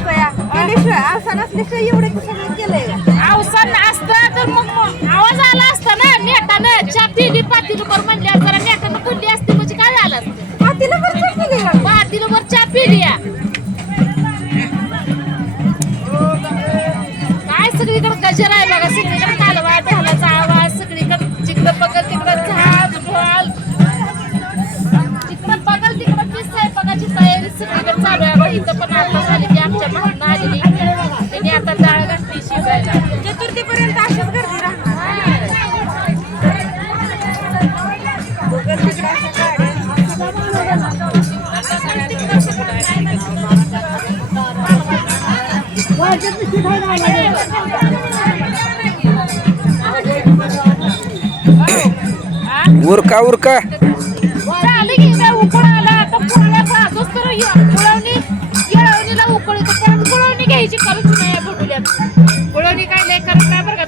नसतं या केल्याशिवाय अवसान असल्याशिवाय एवढं सगळं केलंय. अवसान असतं तर मग आवाज आला असता ना नेटानं चा पिली पातीला बर म्हणल्या जरा नेटानं कुंडी असते म्हणजे काय झालं असतं? हातीला बरं चटणी घ्यायला पातीला बर चा पिली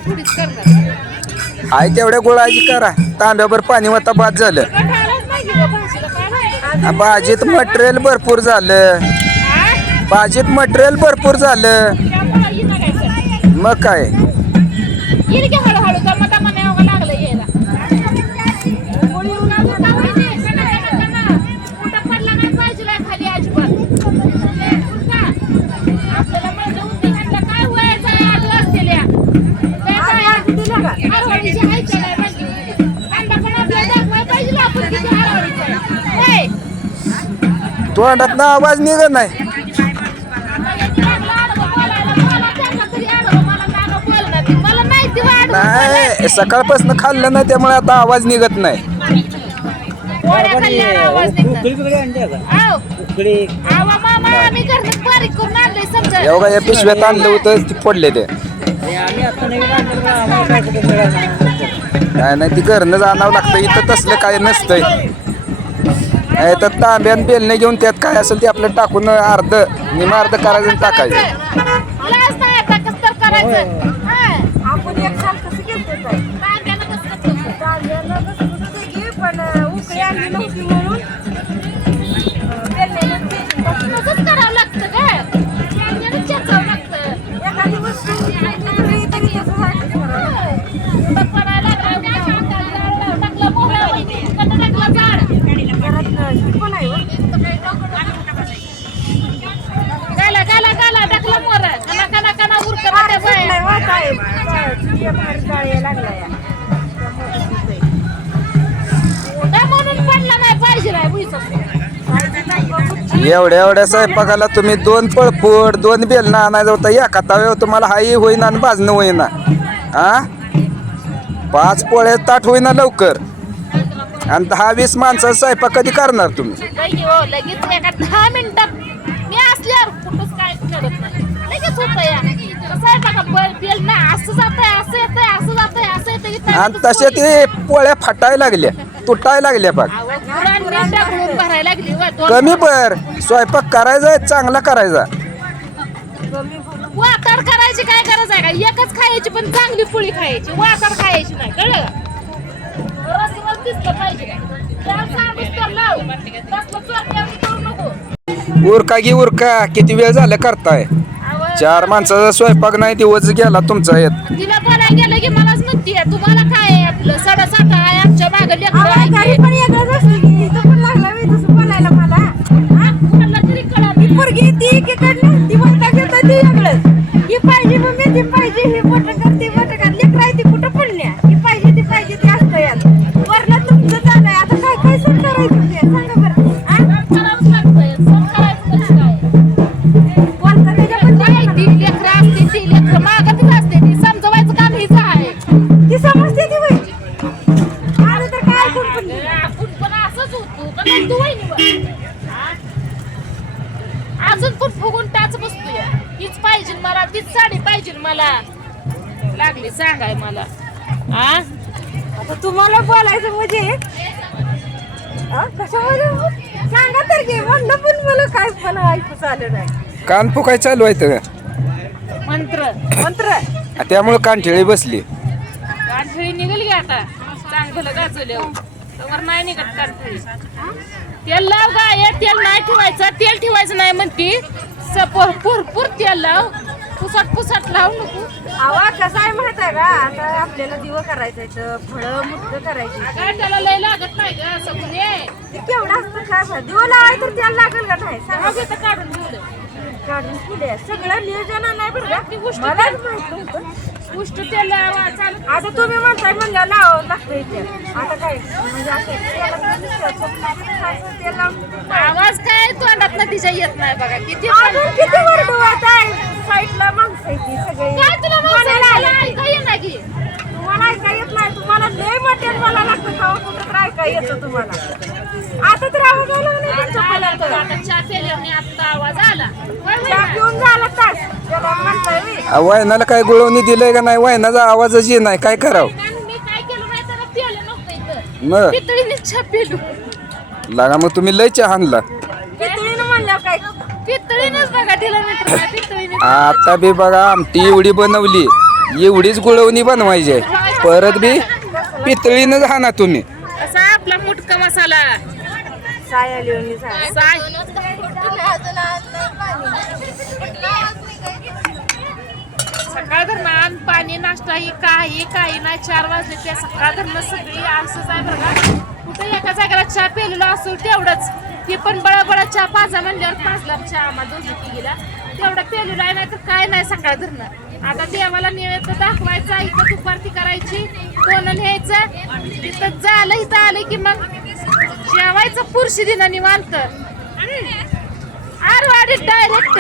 थोडीच करणार. आहे तेवढ्या गोळाची करा. तांब्यावर पाणी वता बाद झालं. भाजीत मटेरियल भरपूर झालं? भाजीत मटेरियल भरपूर झालं. मग काय? तोंडात ना आवाज निघत नाही. नाही सकाळपासून खाल्लं नाही त्यामुळे आता आवाज निघत नाही. एवढा या पिशव्यात आणलं होतं ते पडले ते. काय नाही ती घरनं आणावं लागतं. इथं तसलं काय नसतंय. नाही तर तांब्यान बेलणे घेऊन त्यात काय असेल ते आपलं टाकून अर्ध निम अर्ध करायचं आणि टाकायचं. एवढ्या एवढ्या स्वयंपाकाला तुम्ही दोन फळपूड दोन बेलणं ना नाही एका तव्यावर तुम्हाला हाही होईना आणि भाजणं होईना. हा पाच पोळ्या ताट होईना लवकर. आणि दहा वीस माणसाचा स्वयंपाक कधी करणार तुम्ही? आणि तसे ते पोळ्या फाटायला लागल्या तुटायला लागल्या बघ. कमी बर स्वयंपाक करायचा चांगला करायचा. वाताड करायची काय गरज आहे का? एकच खायची पण चांगली पोळी खायची वाताड खायची नाही कळलं. उरका गी उरका किती वेळ झालं करताय? चार माणसाचा स्वयंपाक नाही दिवस गेला तुमचा येत तिला बोलायला गेलं की मलाच म्हणतीये तुम्हाला काय आहे आपलं सडा साठा आहे आमच्या मागे लेकरं आहे घरी की. पण वेगळंच असतं की. इथं पण लागला बाई तसं बोलायला मला. हा, कुणाला तरी कळत नाही. पोरगी ती एकीकडनं, ती म्हणता घेता ती वेगळंच. ही पाहिजे मम्मी लागली सांगाय मला. आ? आता तुम्हाला बोलायचं म्हणजे? हा, सांगा तर की म्हणलं पण मला काय पण ऐकू आलं नाही. कान फुकाय चालू आहे तर. मंत्र. मंत्र. त्यामुळे कानठेळी बसली. कानठळी निघाली की आता. चांगलं गाजवले नाही निघत कानठळी. तेल लाव गाय तेल नाही ठेवायचं. तेल ठेवायचं नाही म्हणती. सप भरपूर तेल लाव. पुसाट पुसाट लाव नको. आवा कसा आहे माहीत आहे का? आता आपल्याला दिवं करायचं इथं फळं मुद्द करायची काय त्याला लय लागत नाही ग सगळे ते केवढं असतं काय दिवं लावाय तर त्याला लागेल का नाही? सांगा मग इथं काढून ठेवलं काढून सगळं नियोजन नाही बरं का? ती गोष्ट मलाच माहीत नव्हतं. उष्ट तेल लावा चालत आता तुम्ही म्हणताय म्हणलं लावावं लागतं इथे आता काय? म्हणजे असं तेलात नुसतं तेल लावून आवाज काय? तोंडात ना तिच्या येत नाही बघा. किती अजून किती वर्ग आता साईडला माणसं आहे ती सगळी. तुम्हाला ऐका येत नाही तुम्हाला लय मटेरियल मला लागतं कुठं तर ऐका येतं तुम्हाला. आता तर आवाज आला नाही तुमच्या चहा? पिऊन झाला तास त्याला म्हणताय मी. आ, वायनाला काय गुळवणी दिलंय का नाही? वायनाचा आवाजच ये नाही. काय करावं? आणि मी काय केलं नाही तर प्यायलं नव्हतं इथं. मग? पितळीने लागा मग तुम्ही लय चहा आणला. पितळीनं म्हणल्यावर काय? पितळीनेच बघा मीटर पितळीने आता बी बघा आमटी एवढी बनवली. एवढीच गुळवणी बनवायची आहे. परत बी पितळीनंच हा ना तुम्ही. असा आपला मुटका मसाला. साया सकाळ धरणं पाणी नाश्ता ही काही काही नाही. चार वाजले त्या सकाळ धरणं सगळी असंच आहे बरं का कुठे एका जागेला चहा पेलेलो असो तेवढंच. ती पण बळा बळा चहा पाजा म्हणल्यावर पाजला चहा आम्हा दोघी तिघीला तेवढं आहे नाही तर काय नाही धरणं आता देवाला निवेद दाखवायचा इथं दुपारती करायची कोण न्यायचं? तिथं झालं इथं आलं की मग जेवायचं पुरुषी दिना निवांत. डायरेक्ट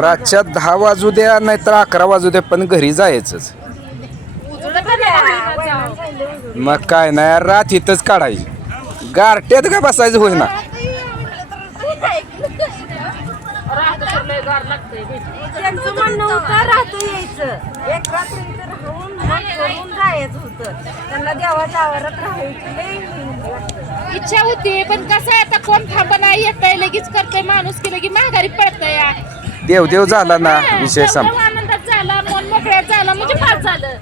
रातच्या दहा वाजू द्या नाहीतर अकरा वाजू द्या पण घरी जायचंच. मग काय नाही रात इथंच काढायची. गारट्यात का बसायचं होय ना राहतं तर लय गार लागतंय. त्यांचं म्हणणं होतं राहतं यायचं. एक रात्र इथं राहून मग करून जायचं होतं. त्यांना देवाच्या आवारात राहायची लई. इच्छा होती. पण कसं आहे आता कोण थांबा नाही येतंय लगेच करतंय माणूस की लगी माघारी पडतंय. या देव देव झाला ना विषय संप आनंदात झाला मन मोकळ्यात झाला म्हणजे फार झालं.